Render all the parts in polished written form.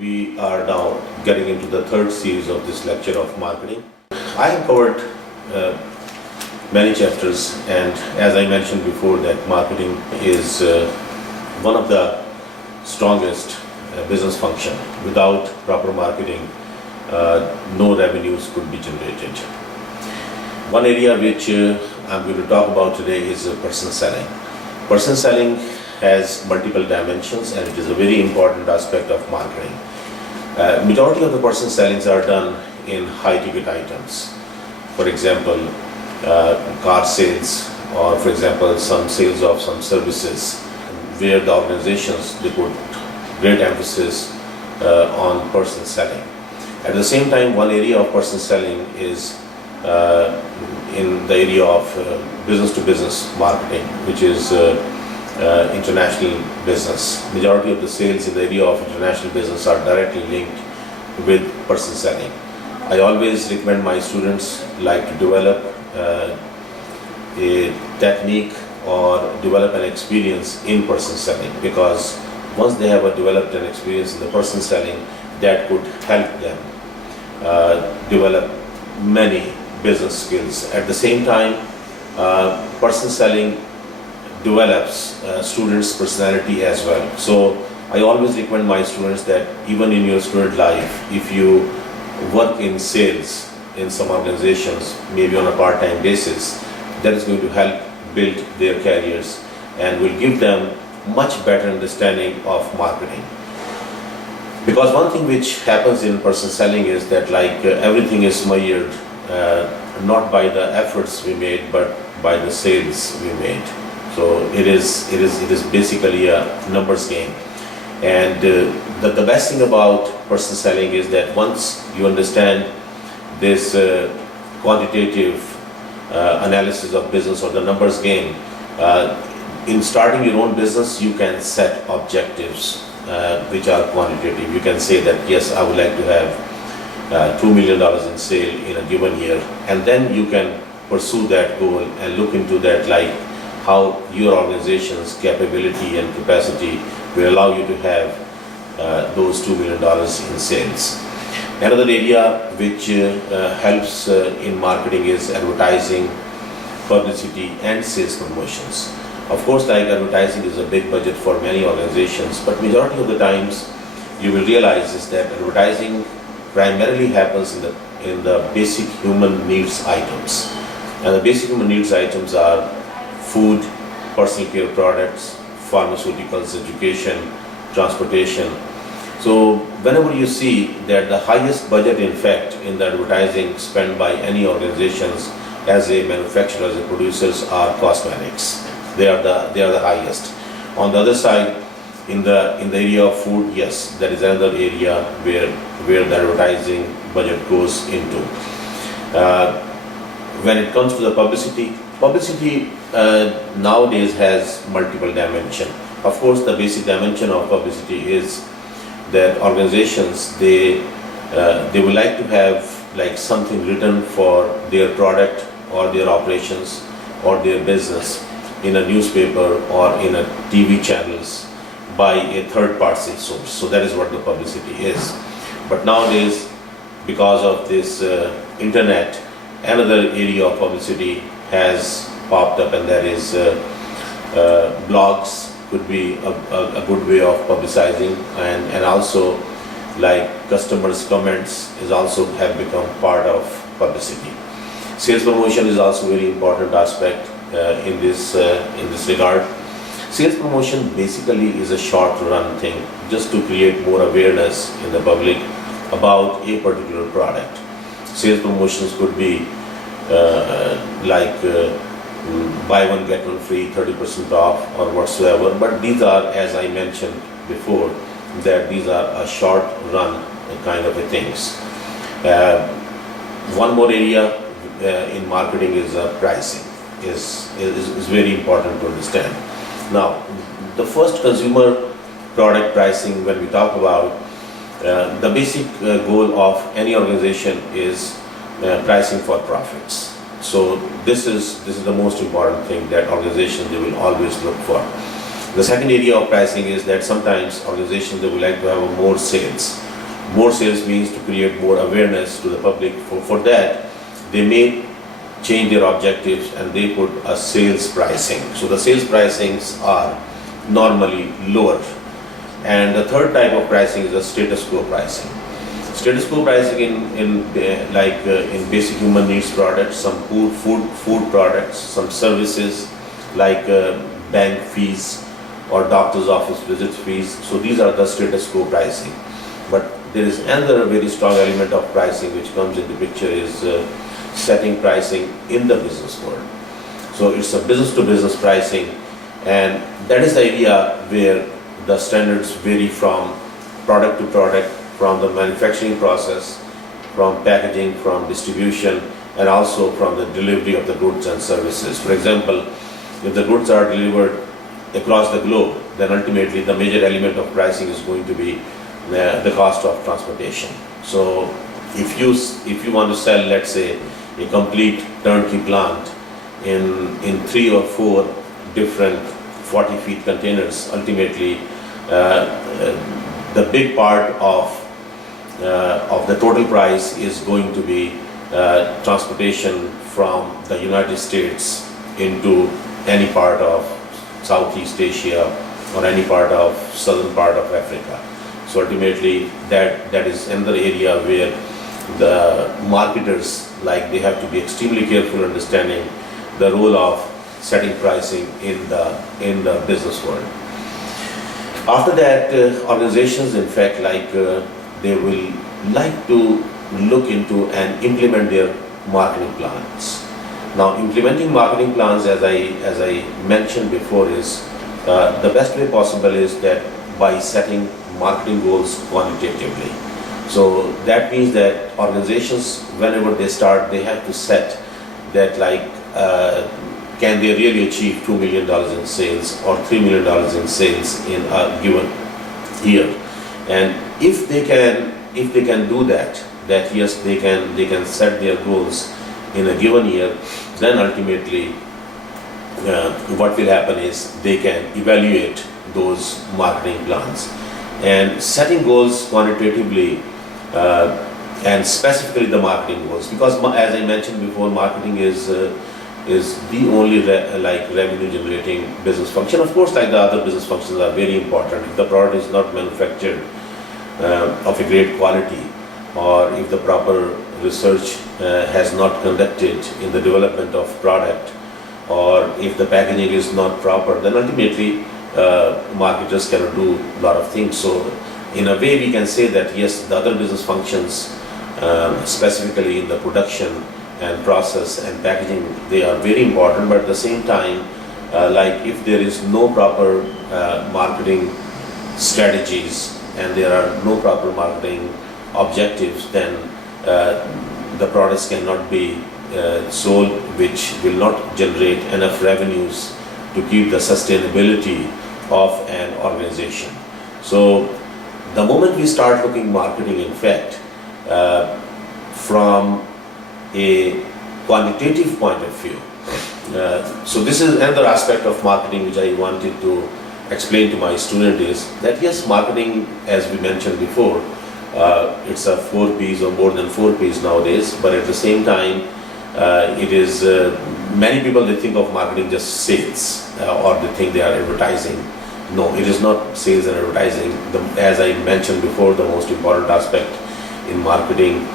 We are now getting into the third series of this lecture of marketing. I have covered many chapters, and as I mentioned before, that marketing is one of the strongest business function. Without proper marketing, no revenues could be generated. One area which I'm going to talk about today is person selling. Person selling has multiple dimensions, and it is a very important aspect of marketing. Majority of the person sellings are done in high ticket items. For example, car sales, or for example some sales of some services, where the organizations they put great emphasis on person selling. At the same time, one area of person selling is in the area of business to business marketing, which is international business. Majority of the sales in the area of international business are directly linked with person selling. I always recommend my students like to develop a technique or develop an experience in person selling, because once they have developed an experience in the person selling, that could help them develop many business skills. At the same time, person selling develops students' personality as well. So I always recommend my students that even in your student life, if you work in sales in some organizations, maybe on a part-time basis, that is going to help build their careers and will give them much better understanding of marketing. Because one thing which happens in person selling is that everything is measured not by the efforts we made, but by the sales we made. So it is basically a numbers game. And the best thing about person selling is that once you understand this quantitative analysis of business or the numbers game, in starting your own business, you can set objectives which are quantitative. You can say that, yes, I would like to have $2 million in sale in a given year, and then you can pursue that goal and look into that, like how your organization's capability and capacity will allow you to have those $2 million in sales. Another area which helps in marketing is advertising, publicity and sales promotions. Of course, like advertising is a big budget for many organizations, but majority of the times you will realize is that advertising primarily happens in the basic human needs items. And the basic human needs items are food, personal care products, pharmaceuticals, education, transportation. So whenever you see that the highest budget, in fact, in the advertising spent by any organizations as a manufacturer, as a producers, are cosmetics. They are the highest. On the other side, in the area of food, yes, that is another area where the advertising budget goes into. When it comes to the publicity nowadays has multiple dimensions. Of course, the basic dimension of publicity is that organizations they would like to have like something written for their product or their operations or their business in a newspaper or in a TV channels by a third-party source. So that is what the publicity is. But nowadays, because of this internet, another area of publicity has popped up, and that is blogs could be a good way of publicizing, and also like customers' comments is also have become part of publicity. Sales promotion is also a very important aspect in this regard. Sales promotion basically is a short-run thing, just to create more awareness in the public about a particular product. Sales promotions could be buy one get one free, 30% off or whatsoever, but these are, as I mentioned before, that these are a short run kind of things. One more area in marketing is pricing is very important to understand. Now, the first consumer product pricing, when we talk about the basic goal of any organization is pricing for profits. So this is the most important thing that organizations they will always look for. The second area of pricing is that sometimes organizations they would like to have more sales More sales means to create more awareness to the public. For that, they may change their objectives and they put a sales pricing. So the sales pricings are normally lower. And the third type of pricing is the status quo pricing. Status quo pricing in basic human needs products, some food products, some services like bank fees or doctor's office visit fees. So these are the status quo pricing. But there is another very strong element of pricing which comes into picture is setting pricing in the business world. So it's a business to business pricing, and that is the area where the standards vary from product to product, from the manufacturing process, from packaging, from distribution, and also from the delivery of the goods and services. For example, if the goods are delivered across the globe, then ultimately the major element of pricing is going to be the cost of transportation. So if you want to sell, let's say, a complete turnkey plant in 3 or 4 different 40 feet containers, ultimately the big part of the total price is going to be transportation from the United States into any part of Southeast Asia or any part of southern part of Africa. So ultimately that is another area where the marketers, like, they have to be extremely careful understanding the role of setting pricing in the business world. After that, organizations, in fact, they will like to look into and implement their marketing plans. Now, implementing marketing plans, as I mentioned before, is the best way possible is that by setting marketing goals quantitatively. So that means that organizations, whenever they start, they have to set that, can they really achieve $2 million in sales or $3 million in sales in a given year? And if they can do that, yes, they can set their goals in a given year, then ultimately what will happen is they can evaluate those marketing plans. And setting goals quantitatively and specifically the marketing goals, because as I mentioned before, marketing is the only revenue generating business function. Of course, like the other business functions are very important. If the product is not manufactured of a great quality, or if the proper research has not conducted in the development of product, or if the packaging is not proper, then ultimately marketers cannot do a lot of things. So in a way we can say that yes, the other business functions, specifically in the production and process and packaging, they are very important, but at the same time, if there is no proper marketing strategies and there are no proper marketing objectives, then the products cannot be sold, which will not generate enough revenues to keep the sustainability of an organization. So the moment we start looking marketing, in fact, from a quantitative point of view, so this is another aspect of marketing which I wanted to explain to my student, is that yes, marketing, as we mentioned before, it's a 4 P's or more than 4 P's nowadays, but at the same time, it is many people, they think of marketing just sales, or they think they are advertising. No, it is not sales and advertising. As I mentioned before, the most important aspect in marketing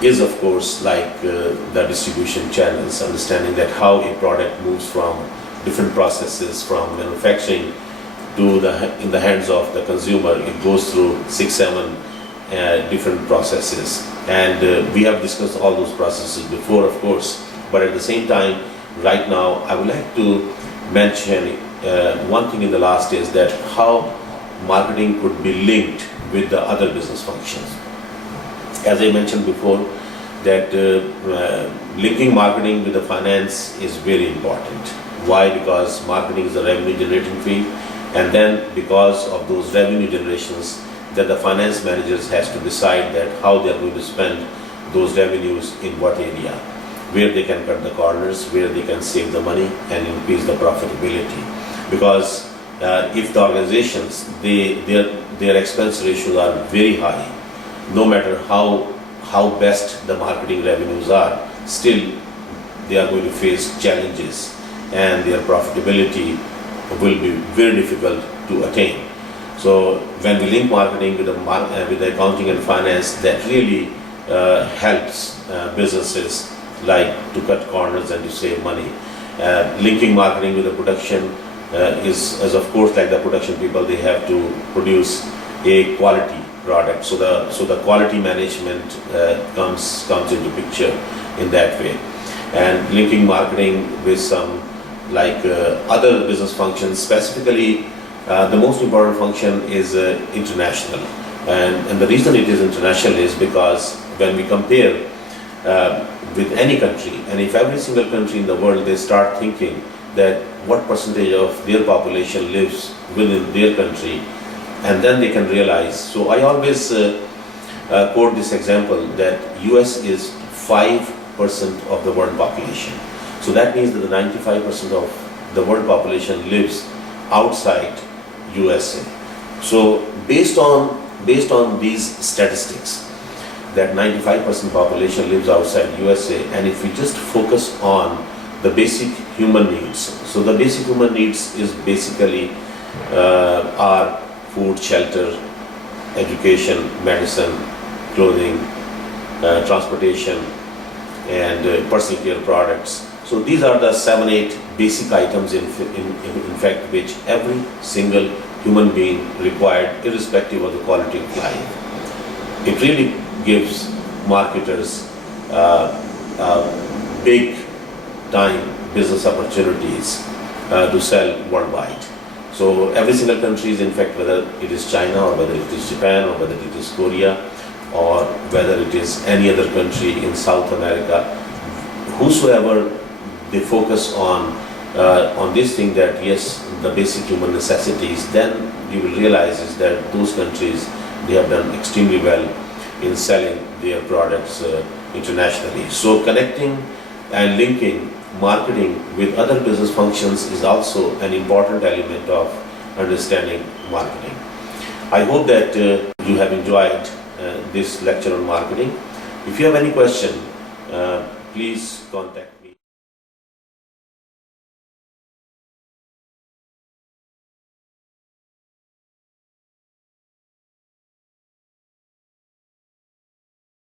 is, of course, the distribution channels, understanding that how a product moves from different processes, from manufacturing to in the hands of the consumer. It goes through 6-7 different processes, and we have discussed all those processes before, of course, but at the same time, right now I would like to mention one thing in the last is that how marketing could be linked with the other business functions. As I mentioned before, that linking marketing with the finance is very important. Why? Because marketing is a revenue generating field, and then because of those revenue generations, that the finance managers has to decide that how they are going to spend those revenues in what area, where they can cut the corners, where they can save the money and increase the profitability. Because if the organizations, their expense ratios are very high, no matter how best the marketing revenues are, still they are going to face challenges and their profitability will be very difficult to attain. So when we link marketing with the accounting and finance, that really helps businesses like to cut corners and to save money. Linking marketing with the production is of course, like the production people, they have to produce a quality product. So the quality management comes into picture in that way. And linking marketing with some like other business functions, specifically the most important function is international. And the reason it is international is because when we compare with any country, and if every single country in the world, they start thinking that what percentage of their population lives within their country, and then they can realize. So I always quote this example that US is 5% of the world population. So that means that the 95% of the world population lives outside USA. So based on these statistics, that 95% population lives outside USA, and if we just focus on the basic human needs, so the basic human needs is basically our food, shelter, education, medicine, clothing, transportation, and personal care products. So these are the 7-8 basic items in fact which every single human being required, irrespective of the quality of life. It really gives marketers big time business opportunities to sell worldwide. So every single country is, in fact, whether it is China or whether it is Japan or whether it is Korea or whether it is any other country in South America, whosoever, they focus on this thing that yes, the basic human necessities, then you will realize is that those countries, they have done extremely well in selling their products internationally. So connecting and linking marketing with other business functions is also an important element of understanding marketing. I hope that you have enjoyed this lecture on marketing. If you have any question, please contact me.